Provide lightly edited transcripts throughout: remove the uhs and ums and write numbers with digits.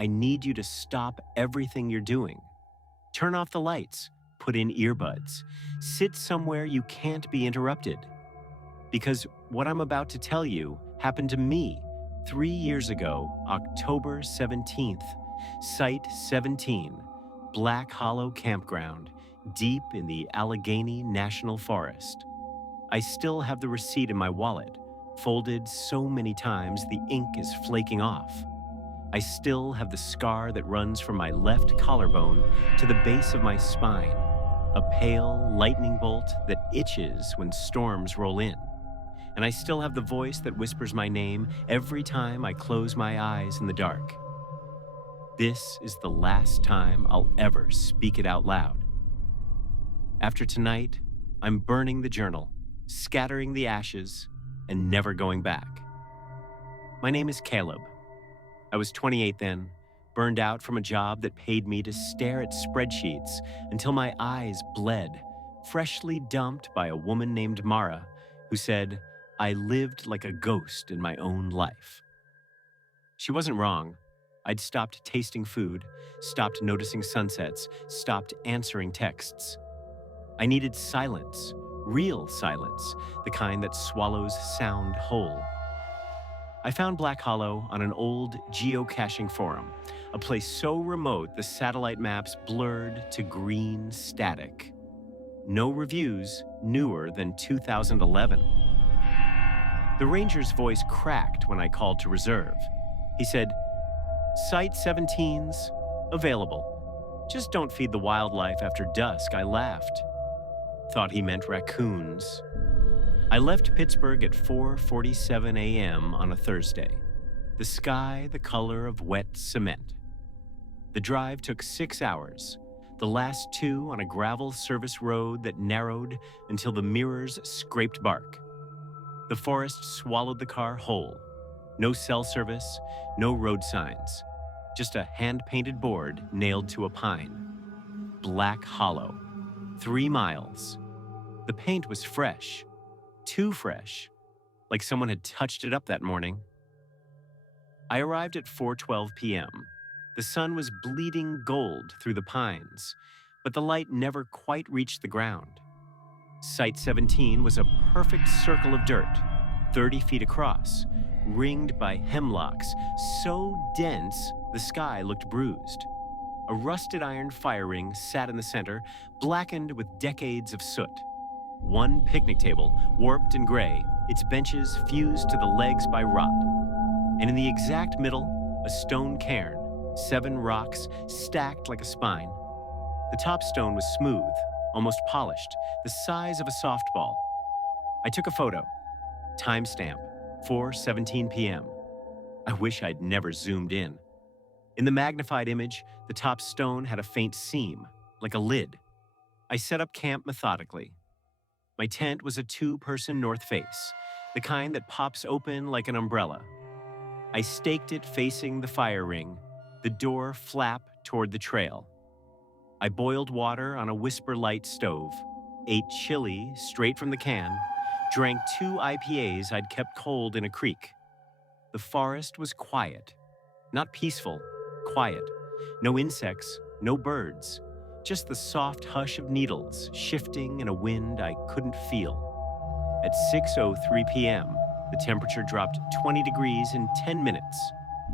I need you to stop everything you're doing. Turn off the lights, put in earbuds, sit somewhere you can't be interrupted. Because what I'm about to tell you happened to me 3 years ago, October 17th, Site 17, Black Hollow Campground, deep in the Allegheny National Forest. I still have the receipt in my wallet, folded so many times the ink is flaking off. I still have the scar that runs from my left collarbone to the base of my spine, a pale lightning bolt that itches when storms roll in. And I still have the voice that whispers my name every time I close my eyes in the dark. This is the last time I'll ever speak it out loud. After tonight, I'm burning the journal, scattering the ashes, and never going back. My name is Caleb. I was 28 then, burned out from a job that paid me to stare at spreadsheets until my eyes bled, freshly dumped by a woman named Mara, who said, I lived like a ghost in my own life. She wasn't wrong. I'd stopped tasting food, stopped noticing sunsets, stopped answering texts. I needed silence, real silence, the kind that swallows sound whole. I found Black Hollow on an old geocaching forum, a place so remote the satellite maps blurred to green static. No reviews newer than 2011. The ranger's voice cracked when I called to reserve. He said, Site 17's available. Just don't feed the wildlife after dusk. I laughed. Thought he meant raccoons. I left Pittsburgh at 4:47 a.m. on a Thursday. The sky the color of wet cement. The drive took 6 hours, the last 2 on a gravel service road that narrowed until the mirrors scraped bark. The forest swallowed the car whole. No cell service, no road signs, just a hand-painted board nailed to a pine. Black Hollow, 3 miles. The paint was fresh. Too fresh, like someone had touched it up that morning. I arrived at 4:12 p.m. The sun was bleeding gold through the pines, but the light never quite reached the ground. Site 17 was a perfect circle of dirt, 30 feet across, ringed by hemlocks so dense the sky looked bruised. A rusted iron fire ring sat in the center, blackened with decades of soot. One picnic table, warped and gray, its benches fused to the legs by rot. And in the exact middle, a stone cairn, 7 rocks stacked like a spine. The top stone was smooth, almost polished, the size of a softball. I took a photo. Timestamp, 4:17 p.m. I wish I'd never zoomed in. In the magnified image, the top stone had a faint seam, like a lid. I set up camp methodically. My tent was a 2-person north face, the kind that pops open like an umbrella. I staked it facing the fire ring, the door flap toward the trail. I boiled water on a whisper light stove, ate chili straight from the can, drank 2 IPAs I'd kept cold in a creek. The forest was quiet, not peaceful, quiet. No insects, no birds. Just the soft hush of needles shifting in a wind I couldn't feel. At 6:03 p.m., the temperature dropped 20 degrees in 10 minutes.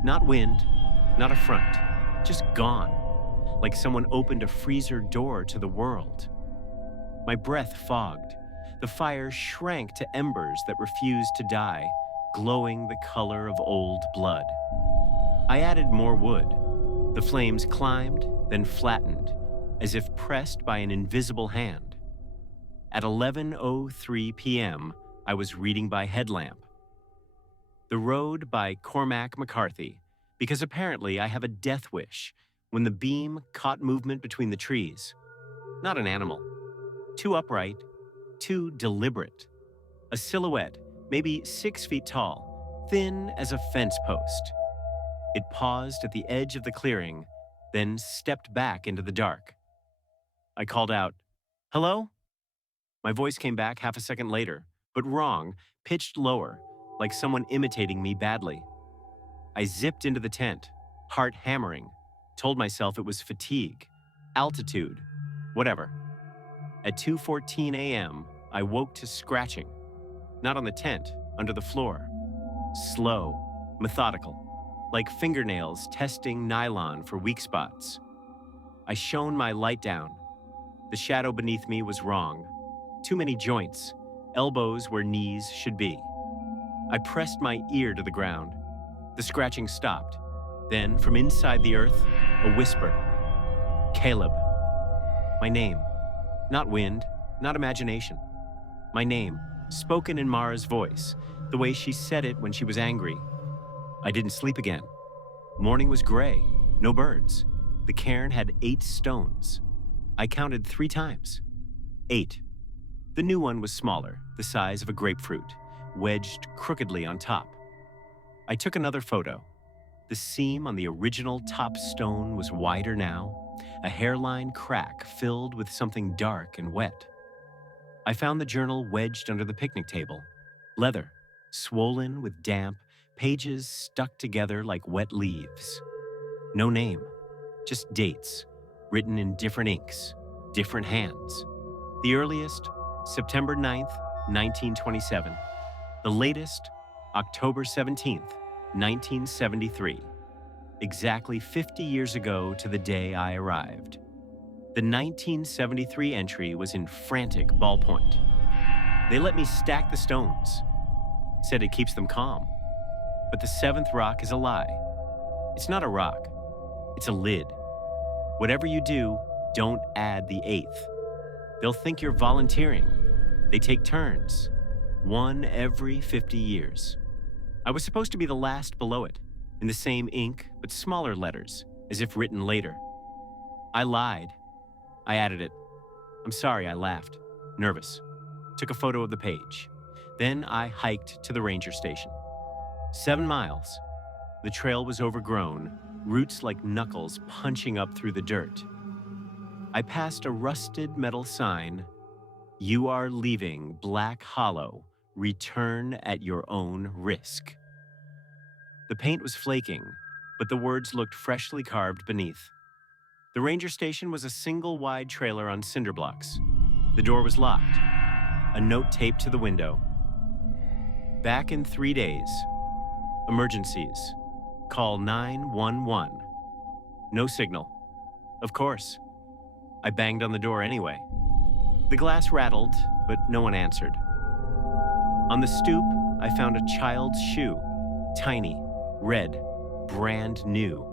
Not wind, not a front, just gone, like someone opened a freezer door to the world. My breath fogged. The fire shrank to embers that refused to die, glowing the color of old blood. I added more wood. The flames climbed, then flattened, as if pressed by an invisible hand. At 11:03 p.m., I was reading by headlamp. The Road by Cormac McCarthy, because apparently I have a death wish when the beam caught movement between the trees. Not an animal. Too upright, too deliberate. A silhouette, maybe 6 feet tall, thin as a fence post. It paused at the edge of the clearing, then stepped back into the dark. I called out, "Hello?" My voice came back half a second later, but wrong, pitched lower, like someone imitating me badly. I zipped into the tent. Heart hammering. Told myself it was fatigue, altitude, whatever. At 2:14 a.m., I woke to scratching. Not on the tent, under the floor. Slow, methodical, like fingernails testing nylon for weak spots. I shone my light down. The shadow beneath me was wrong. Too many joints, elbows where knees should be. I pressed my ear to the ground. The scratching stopped. Then, from inside the earth, a whisper. Caleb. My name. Not wind, not imagination. My name, spoken in Mara's voice, the way she said it when she was angry. I didn't sleep again. Morning was gray, no birds. The cairn had 8 stones. I counted 3 times. 8. The new one was smaller, the size of a grapefruit, wedged crookedly on top. I took another photo. The seam on the original top stone was wider now, a hairline crack filled with something dark and wet. I found the journal wedged under the picnic table. Leather, swollen with damp, pages stuck together like wet leaves. No name, just dates, written in different inks, different hands. The earliest, September 9th, 1927. The latest, October 17th, 1973. Exactly 50 years ago to the day I arrived. The 1973 entry was in frantic ballpoint. They let me stack the stones. Said it keeps them calm. But the 7th rock is a lie. It's not a rock. It's a lid. Whatever you do, don't add the 8th. They'll think you're volunteering. They take turns. One every 50 years. I was supposed to be the last below it, in the same ink but smaller letters, as if written later. I lied. I added it. I'm sorry, I laughed, nervous. Took a photo of the page. Then I hiked to the ranger station. 7 miles. The trail was overgrown, roots like knuckles punching up through the dirt. I passed a rusted metal sign, "You are leaving Black Hollow. Return at your own risk." The paint was flaking, but the words looked freshly carved beneath. The ranger station was a single wide trailer on cinder blocks. The door was locked. A note taped to the window. Back in 3 days. Emergencies. Call 911. No signal. Of course. I banged on the door anyway. The glass rattled, but no one answered. On the stoop, I found a child's shoe. Tiny, red, brand new.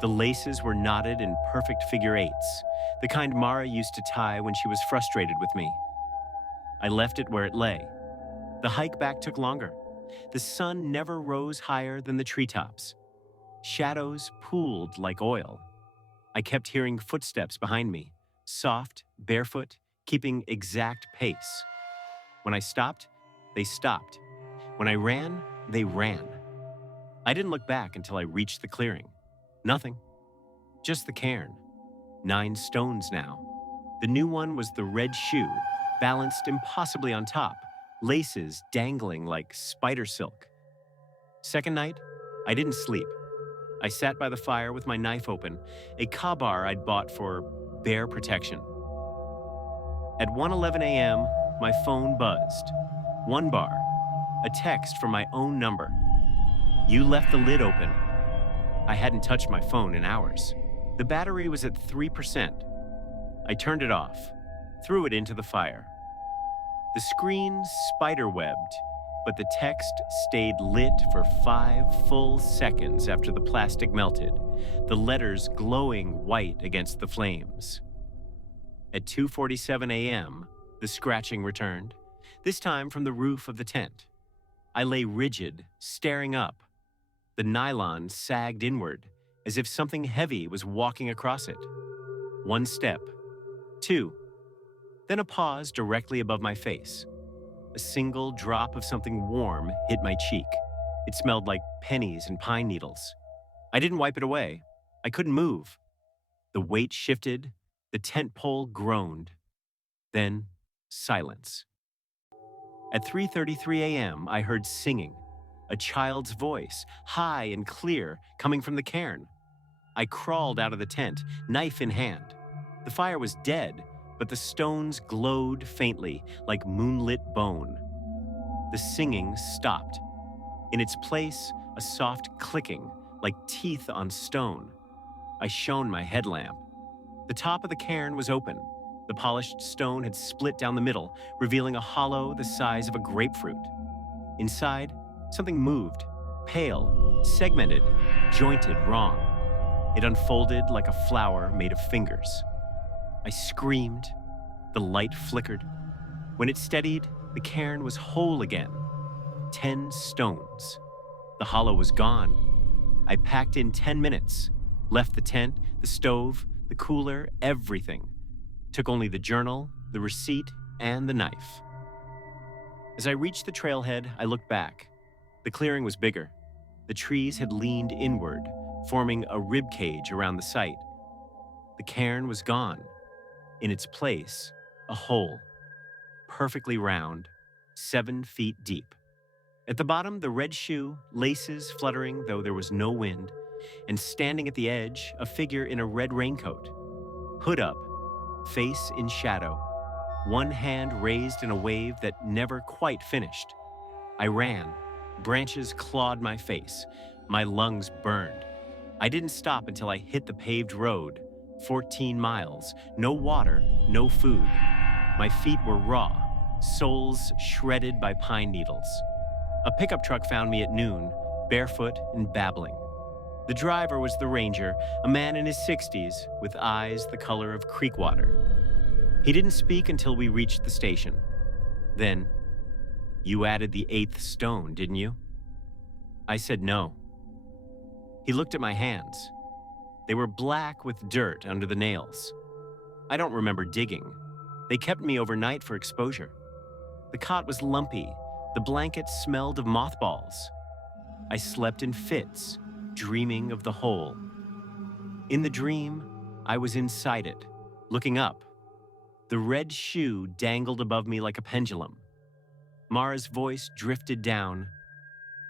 The laces were knotted in perfect figure 8s, the kind Mara used to tie when she was frustrated with me. I left it where it lay. The hike back took longer. The sun never rose higher than the treetops. Shadows pooled like oil. I kept hearing footsteps behind me, soft, barefoot, keeping exact pace. When I stopped, they stopped. When I ran, they ran. I didn't look back until I reached the clearing. Nothing. Just the cairn. 9 stones now. The new one was the red shoe, balanced impossibly on top, laces dangling like spider silk. Second night, I didn't sleep. I sat by the fire with my knife open, a kabar I'd bought for bear protection. At 1:11 a.m., my phone buzzed. 1 bar. A text from my own number. You left the lid open. I hadn't touched my phone in hours. The battery was at 3%. I turned it off, threw it into the fire. The screen spider-webbed, but the text stayed lit for 5 full seconds after the plastic melted, the letters glowing white against the flames. At 2:47 a.m., the scratching returned, this time from the roof of the tent. I lay rigid, staring up. The nylon sagged inward, as if something heavy was walking across it. 1 step. 2. Then a pause directly above my face. A single drop of something warm hit my cheek. It smelled like pennies and pine needles. I didn't wipe it away. I couldn't move. The weight shifted. The tent pole groaned. Then, silence. At 3:33 a.m., I heard singing. A child's voice, high and clear, coming from the cairn. I crawled out of the tent, knife in hand. The fire was dead, but the stones glowed faintly, like moonlit bone. The singing stopped. In its place, a soft clicking, like teeth on stone. I shone my headlamp. The top of the cairn was open. The polished stone had split down the middle, revealing a hollow the size of a grapefruit. Inside, something moved, pale, segmented, jointed wrong. It unfolded like a flower made of fingers. I screamed. The light flickered. When it steadied, the cairn was whole again. 10 stones. The hollow was gone. I packed in 10 minutes, left the tent, the stove, the cooler, everything. Took only the journal, the receipt, and the knife. As I reached the trailhead, I looked back. The clearing was bigger. The trees had leaned inward, forming a rib cage around the site. The cairn was gone. In its place, a hole, perfectly round, 7 feet deep. At the bottom, the red shoe, laces fluttering though there was no wind, and standing at the edge, a figure in a red raincoat. Hood up, face in shadow, one hand raised in a wave that never quite finished. I ran. Branches clawed my face. My lungs burned. I didn't stop until I hit the paved road. 14 miles, no water, no food. My feet were raw, soles shredded by pine needles. A pickup truck found me at noon, barefoot and babbling. The driver was the ranger, a man in his 60s with eyes the color of creek water. He didn't speak until we reached the station. Then, "You added the 8th stone, didn't you?" I said no. He looked at my hands. They were black with dirt under the nails. I don't remember digging. They kept me overnight for exposure. The cot was lumpy. The blanket smelled of mothballs. I slept in fits, dreaming of the hole. In the dream, I was inside it, looking up. The red shoe dangled above me like a pendulum. Mara's voice drifted down.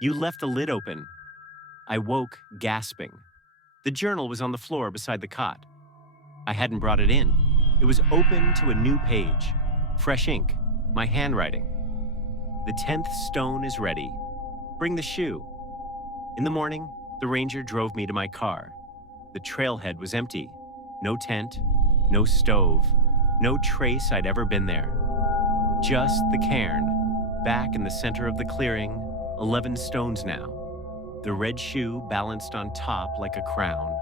"You left the lid open." I woke, gasping. The journal was on the floor beside the cot. I hadn't brought it in. It was open to a new page. Fresh ink, my handwriting. "The 10th stone is ready. Bring the shoe." In the morning, the ranger drove me to my car. The trailhead was empty. No tent, no stove, no trace I'd ever been there. Just the cairn, back in the center of the clearing, 11 stones now. The red shoe balanced on top like a crown.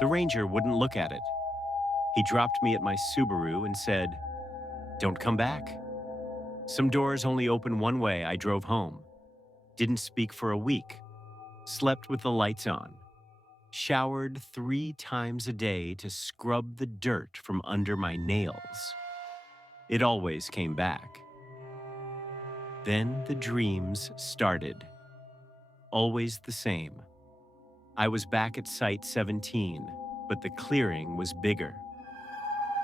The ranger wouldn't look at it. He dropped me at my Subaru and said, "Don't come back." Some doors only open one way. I drove home. Didn't speak for a week. Slept with the lights on. Showered 3 times a day to scrub the dirt from under my nails. It always came back. Then the dreams started. Always the same. I was back at Site 17, but the clearing was bigger.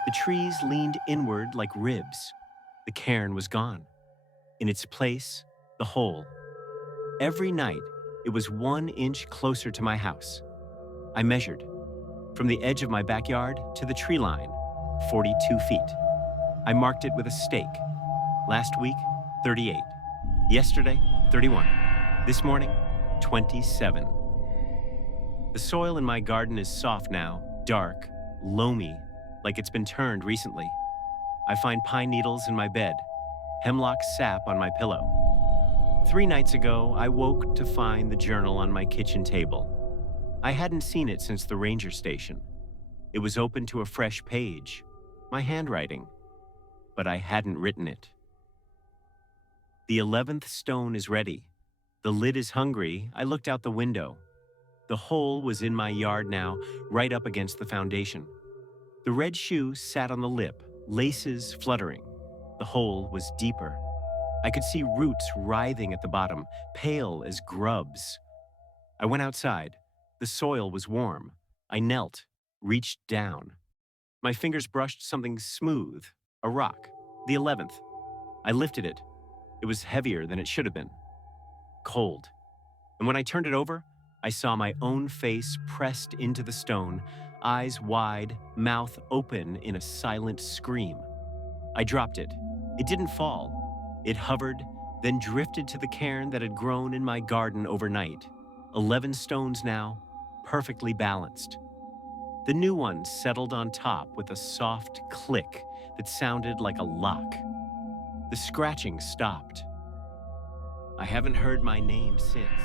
The trees leaned inward like ribs. The cairn was gone. In its place, the hole. Every night, it was 1 inch closer to my house. I measured. From the edge of my backyard to the tree line, 42 feet. I marked it with a stake. Last week, 38. Yesterday, 31. This morning, 27. The soil in my garden is soft now, dark, loamy, like it's been turned recently. I find pine needles in my bed, hemlock sap on my pillow. 3 nights ago, I woke to find the journal on my kitchen table. I hadn't seen it since the ranger station. It was open to a fresh page, my handwriting, but I hadn't written it. The 11th stone is ready. The lid is hungry. I looked out the window. The hole was in my yard now, right up against the foundation. The red shoe sat on the lip, laces fluttering. The hole was deeper. I could see roots writhing at the bottom, pale as grubs. I went outside. The soil was warm. I knelt, reached down. My fingers brushed something smooth, a rock, the 11th. I lifted it. It was heavier than it should have been. Cold. And when I turned it over, I saw my own face pressed into the stone, eyes wide, mouth open in a silent scream. I dropped it. It didn't fall. It hovered, then drifted to the cairn that had grown in my garden overnight. 11 stones now, perfectly balanced. The new one settled on top with a soft click that sounded like a lock. The scratching stopped. I haven't heard my name since.